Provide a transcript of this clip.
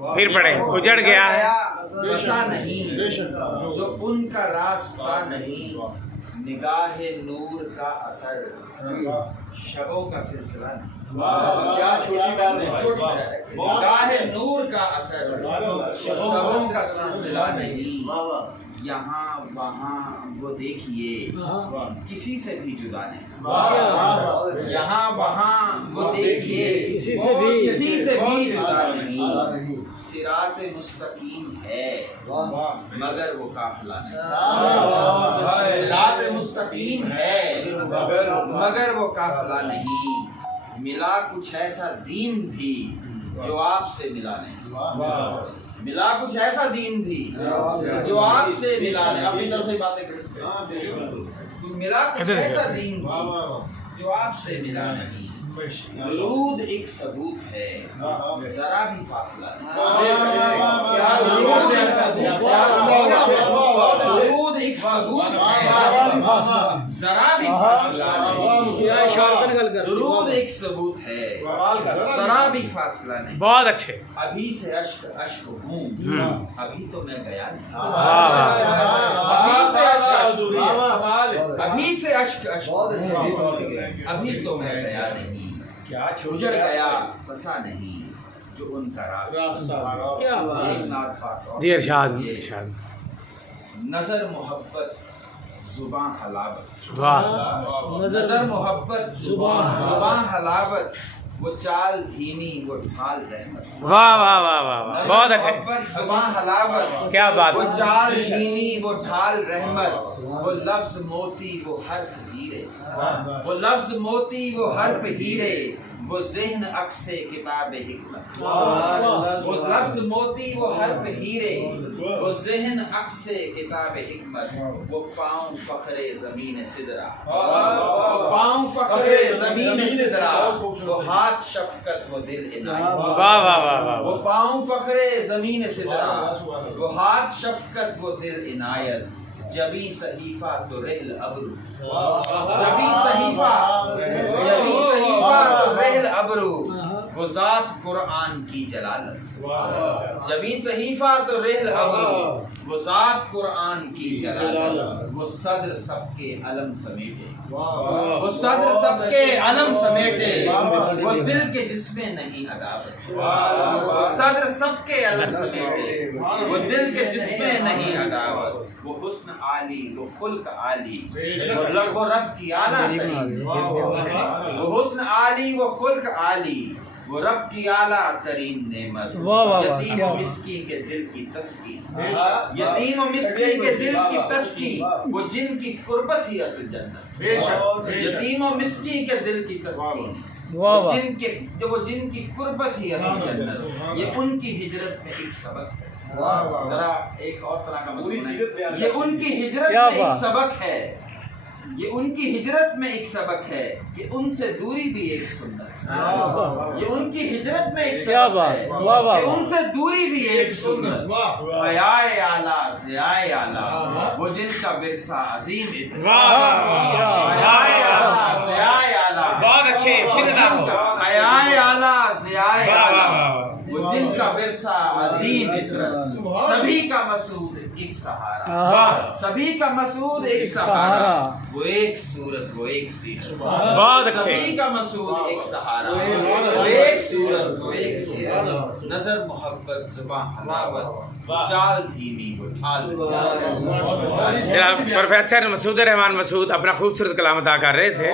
پھر پڑھیں اجڑ گیا بسا نہیں جو ان کا راستہ نہیں، نگاہ نور کا اثر شبوں کا سلسلہ نہیں۔ کیا چھوٹی بات ہے، چھوٹی بات ہے۔ نگاہ نور کا اثر شبوں کا سلسلہ نہیں، یہاں وہاں وہ دیکھیے کسی سے بھی جدا نہیں، یہاں وہاں وہ دیکھیے کسی سے بھی جدا نہیں۔ صراط مستقیم ہے مگر وہ قافلہ نہیں، صراط مستقیم ہے مگر وہ قافلہ نہیں۔ ملا کچھ ایسا دین بھی جو آپ سے ملا نہیں، ملا کچھ ایسا دین بھی جو آپ سے ملا نہیں۔ اپنی طرف سے باتیں کریں، ملا کچھ ایسا دین بھی جو آپ سے ملا نہیں۔ درود ایک ثبوت ہے ذرا بھی فاصلہ نہیں، درود ایک ثبوت ہے ذرا بھی فاصلہ نہیں، درود ایک ثبوت ہے ذرا بھی فاصلہ نہیں۔ بہت اچھے، ابھی سے اشک اشک ہوں ابھی تو میں گیا نہیں، ابھی سے اشک اشک ابھی تو میں گیا نہیں۔ اجڑ گیا بسا نہیں جو ان کا راستہ۔ ایک نعت پاک اور جی ارشاد۔ نظر محبت زباں حلاوت، واہ نظر محبت زباں حلاوت، وہ چال دھیمی وہ ڈھال رحمت، واہ واہ واہ واہ، بہت اچھے، محبت زباں حلاوت، کیا بات، وہ چال دھیمی وہ ڈھال رحمت، وہ لفظ موتی وہ حرف ہیرے، وہ لفظ موتی وہ حرف ہیرے، وہ ذہن عکس کتاب حکمت، وہ لفظ موتی وہ حرف ہیرے، وہ ذہن عکس کتاب حکمت، وہ پاؤں فخر زمین سدرا، وہ پاؤں فخر زمین سدرا، وہ ہاتھ شفقت وہ دل عنایت، واہ واہ واہ واہ، وہ پاؤں فخر زمین سدرا، وہ ہاتھ شفقت وہ دل عنایت، جبی صحیفہ تو رحل ابرو، جبی صحیفہ تو رحل ابرو، وہ ذات قرآن کی جلالت، جبی صحیفہ تو رحل ابرو، وہ ذات قرآن کی جلالت، وہ صدر سب کے علم سمیٹے، وہ صدر سب کے علم سمیٹے، وہ دل کے جسم میں نہیں عداوت، وہ صدر سب کے علم سمیٹے، وہ دل کے جسم میں نہیں عداوت، وہ حسن عالی وہ خلق عالی، وہ رب کی اعلیٰ ترین، وہ حسن عالی وہ خلق عالی، وہ رب کی اعلیٰ ترین نعمت، یتیم و مسکین کے دل کی تسکین، یتیم و مسکین کے دل کی تسکین، وہ جن کی قربت ہی اصل جنت، یتیم و مسکین کے دل کی تسکین، وہ جن کی قربت ہی اصل جنت، یہ ان کی ہجرت میں ایک سبق ہے، ذرا ایک اور طرح کا مضمون ہے، یہ ان کی ہجرت میں ایک سبق ہے، یہ ان کی ہجرت میں ایک سبق ہے کہ ان سے دوری بھی ایک سنت، یہ ان کی ہجرت میں ایک سبق ہے کہ ان سے دوری بھی ایک سنت، حیائے اعلیٰ ضیائے اعلیٰ وہ جن کا ورثہ عظیم اتنا، حیائے اعلیٰ ضیائے اعلیٰ، بہت اچھے، حیائے اعلیٰ ضیائے اعلیٰ وہ جن کا ورثہ عظیم عطرت، سبھی کا مسعود ایک سہارا، سبھی کا مسعود ایک سہارا، وہ ایک صورت وہ ایک سیرت، بہت اچھے، سبھی کا مسعود ایک سہارا، وہ ایک صورت وہ ایک سیرت، نظر محبت زباں حلاوت، چال دھیمی وہ ڈھال۔ جناب پروفیسر مسعود رحمان مسعود اپنا خوبصورت کلام ادا کر رہے تھے۔